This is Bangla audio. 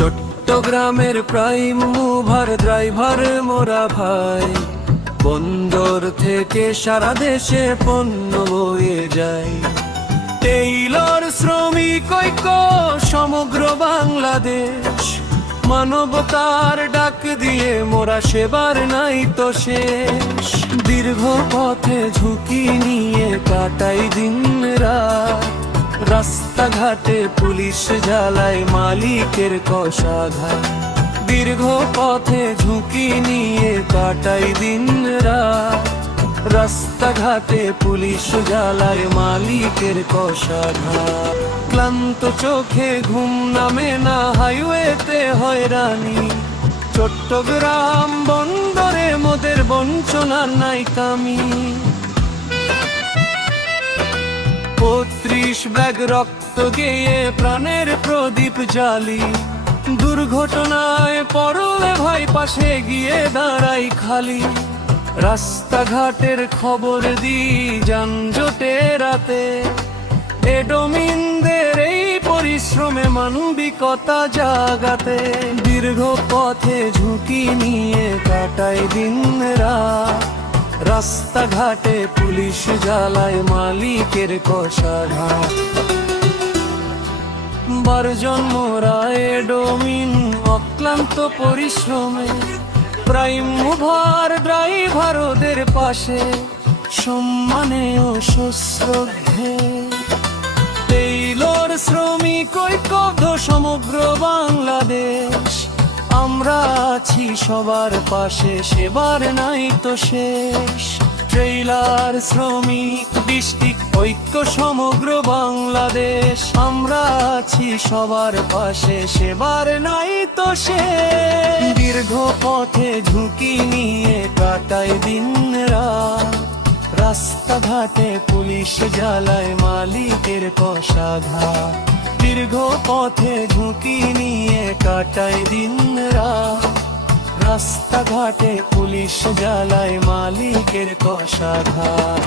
চট্টগ্রামের প্রাইম মুভার ড্রাইভার মোরা ভাই, বন্দর থেকে সারা দেশে পণ্য বয়ে যায়। টেইলর শ্রমিক ঐক্য সমগ্র বাংলাদেশ, মানবতার ডাক দিয়ে মোরা সেবার নাই তো শেষ। দীর্ঘ পথে ঝুঁকি নিয়ে কাটাই দিন রাত, রাস্তাঘাটে পুলিশ জ্বালায় মালিকের কষাঘাত। দীর্ঘ পথে ঝুঁকি নিয়ে কাটাই দিন রাত, রাস্তাঘাটে পুলিশ জ্বালায় মালিকের কষাঘাত। ক্লান্ত চোখে ঘুম নামে না, হাইওয়েতে হয়রানি। চট্টগ্রাম বন্দরে মোদের বঞ্চনার নাই কামি। ৩৫ ব্যাগ রক্ত গেয়ে প্রাণের প্রদীপ জ্বালি, দুর্ঘটনায় পড়লে ভাই পাশে গিয়ে দাঁড়াই খালি। রাস্তাঘাটের খবর দিই যানজটে রাতে, এডোমিনদের এই পরিশ্রমে মানবিকতা জাগাতে। দীর্ঘ পথে ঝুঁকি নিয়ে কাটাই দিন রাত, রাস্তাঘাটে পুলিশ জ্বালায় মালিকের কষাঘাত। বারজন মোরা এডোমিন অক্লান্ত পরিশ্রমে, প্রাইম মুভার ড্রাইভার ওদের পাশে সম্মানে ও সশ্রদ্ধে। টেইলর শ্রমিক ঐক্য সমগ্র বাংলাদেশ, আমরা আছি সবার পাশে, সেবার নাই তো শেষ। ট্রেইলার শ্রমিক ডিস্ট্রিক্ট ঐক্য সমগ্র বাংলাদেশ, আমরা আছি সবার পাশে, সেবার নাই তো শেষ। দীর্ঘ পথে ঝুঁকি নিয়ে কাটাই দিন রাত, রাস্তাঘাটে পুলিশ জ্বালায় মালিকের কষাঘাত। দীর্ঘ পথে ঝুঁকি নিয়ে কাটাই দিন রাত, রাস্তাঘাটে পুলিশ জ্বালায় মালিকের কষাঘাত।